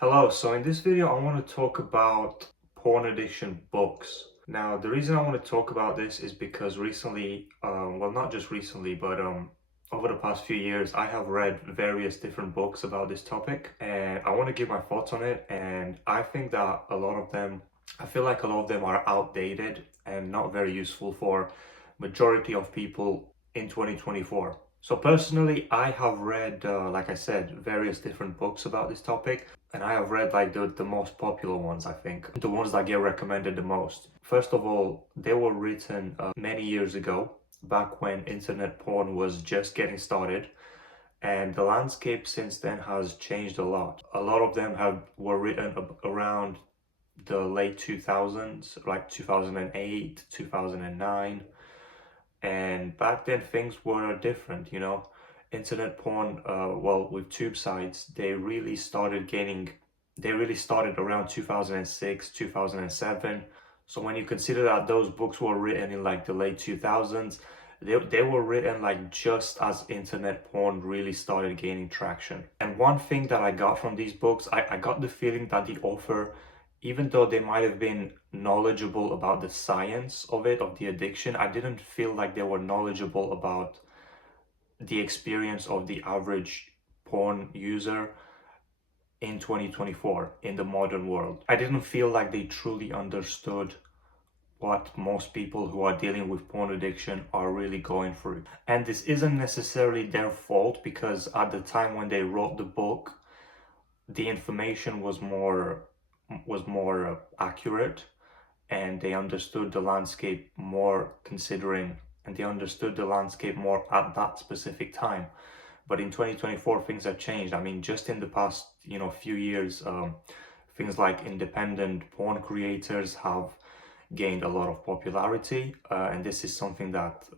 Hello, so in this video I want to talk about porn addiction books. Now, the reason I want to talk about this is because recently, well, not just recently, but over the past few years, I have read various different books about this topic, and I want to give my thoughts on it. And I think that I feel like a lot of them are outdated and not very useful for majority of people in 2024. So personally, I have read, like I said, various different books about this topic. And I have read like the most popular ones, I think, the ones that get recommended the most. First of all, they were written many years ago, back when internet porn was just getting started, and the landscape since then has changed a lot. A lot of them were written around the late 2000s, like 2008, 2009, and back then things were different, internet porn, well, with tube sites, they really started around 2006, 2007. So when you consider that those books were written in like the late 2000s, they were written like just as internet porn really started gaining traction. And one thing that I got from these books, I got the feeling that the author, even though they might have been knowledgeable about the science of it, of the addiction, I didn't feel like they were knowledgeable about the experience of the average porn user in 2024 in the modern world. I didn't feel like they truly understood what most people who are dealing with porn addiction are really going through. And this isn't necessarily their fault, because at the time when they wrote the book, the information was more accurate, and they understood the landscape more and they understood the landscape more at that specific time. But in 2024, things have changed. I mean, just in the past, few years, things like independent porn creators have gained a lot of popularity, and this is something that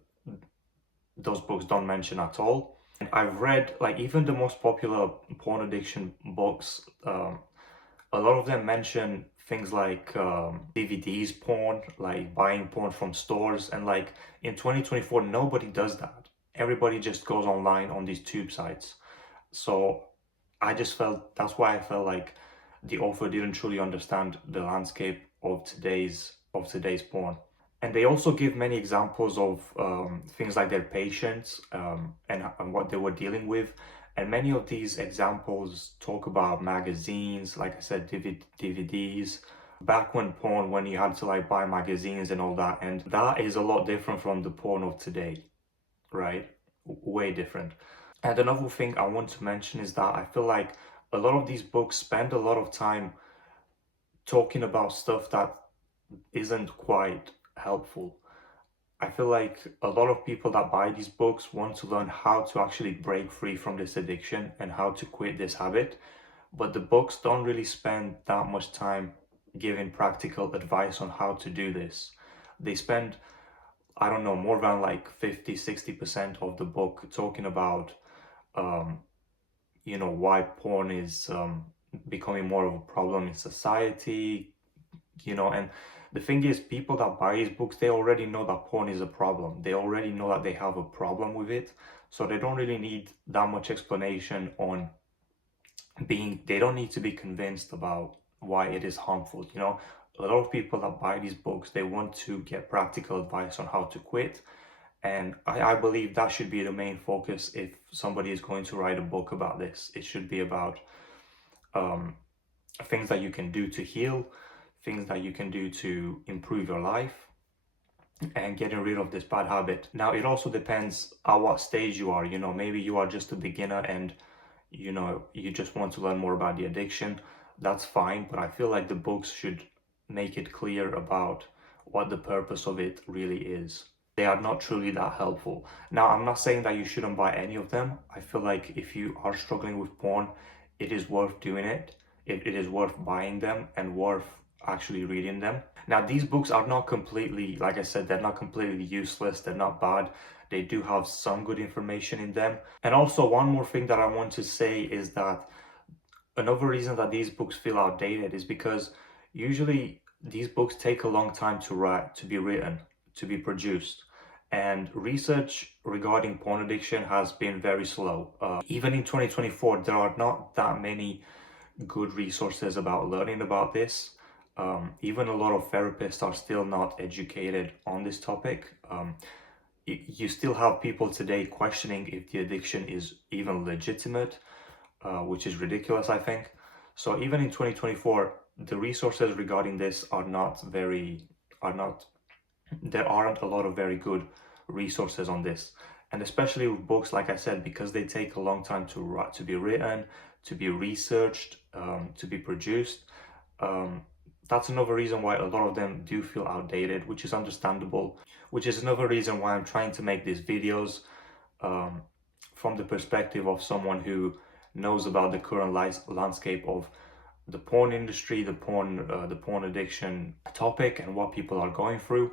those books don't mention at all. And I've read like even the most popular porn addiction books. A lot of them mention things like DVDs porn, like buying porn from stores, and like in 2024, nobody does that. Everybody just goes online on these tube sites. So that's why I felt like the author didn't truly understand the landscape of today's porn. And they also give many examples of things like their patients, and what they were dealing with. And many of these examples talk about magazines, like I said, DVDs, back when you had to like buy magazines and all that. And that is a lot different from the porn of today, right? Way different. And another thing I want to mention is that I feel like a lot of these books spend a lot of time talking about stuff that isn't quite helpful. I feel like a lot of people that buy these books want to learn how to actually break free from this addiction and how to quit this habit, but the books don't really spend that much time giving practical advice on how to do this. They spend, I don't know, more than like 50-60% of the book talking about, um, why porn is becoming more of a problem in society, and the thing is, people that buy these books, they already know that porn is a problem. They already know that they have a problem with it. So they don't really need that much explanation on they don't need to be convinced about why it is harmful. A lot of people that buy these books, they want to get practical advice on how to quit. And I believe that should be the main focus if somebody is going to write a book about this. It should be about um, things that you can do to heal, things that you can do to improve your life, and getting rid of this bad habit. Now, it also depends at what stage you are. Maybe you are just a beginner and you just want to learn more about the addiction. That's fine, but I feel like the books should make it clear about what the purpose of it really is. They are not truly that helpful. Now, I'm not saying that you shouldn't buy any of them. I feel like if you are struggling with porn, it is worth doing it. It is worth buying them and worth actually reading them. Now, these books are not completely, like I said, they're not completely useless. They're not bad. They do have some good information in them. And also, one more thing that I want to say is that another reason that these books feel outdated is because usually these books take a long time to write, to be written, to be produced. And research regarding porn addiction has been very slow. Even in 2024, there are not that many good resources about learning about this. Even a lot of therapists are still not educated on this topic. You still have people today questioning if the addiction is even legitimate, which is ridiculous, I think. So even in 2024, the resources regarding this are not, there aren't a lot of very good resources on this. And especially with books, like I said, because they take a long time to write, to be written, to be researched, to be produced. That's another reason why a lot of them do feel outdated, which is understandable, which is another reason why I'm trying to make these videos from the perspective of someone who knows about the current landscape of the porn industry, the porn addiction topic, and what people are going through.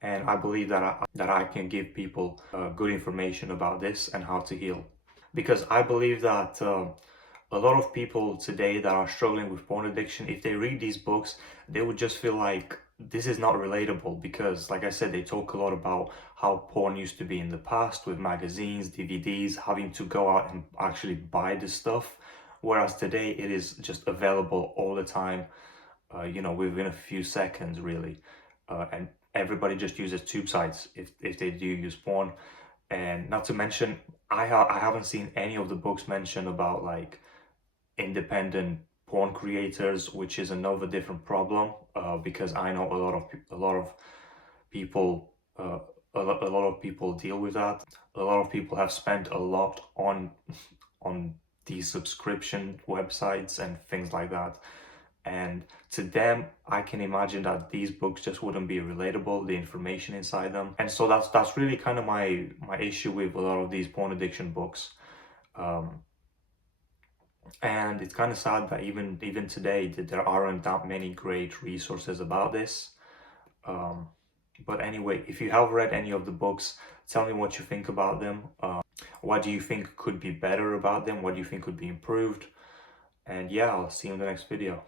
And I believe that I can give people good information about this and how to heal, because I believe that a lot of people today that are struggling with porn addiction, if they read these books, they would just feel like this is not relatable, because like I said, they talk a lot about how porn used to be in the past with magazines, DVDs, having to go out and actually buy this stuff, whereas today it is just available all the time, within a few seconds really. And everybody just uses tube sites if they do use porn. And not to mention, I haven't seen any of the books mention about like independent porn creators, which is another different problem, because I know a lot of people a lot of people deal with that. A lot of people have spent a lot on these subscription websites and things like that, and to them I can imagine that these books just wouldn't be relatable, the information inside them. And so that's really kind of my issue with a lot of these porn addiction books. And it's kind of sad that even today that there aren't that many great resources about this. But anyway, if you have read any of the books, tell me what you think about them. What do you think could be better about them? What do you think could be improved? And yeah, I'll see you in the next video.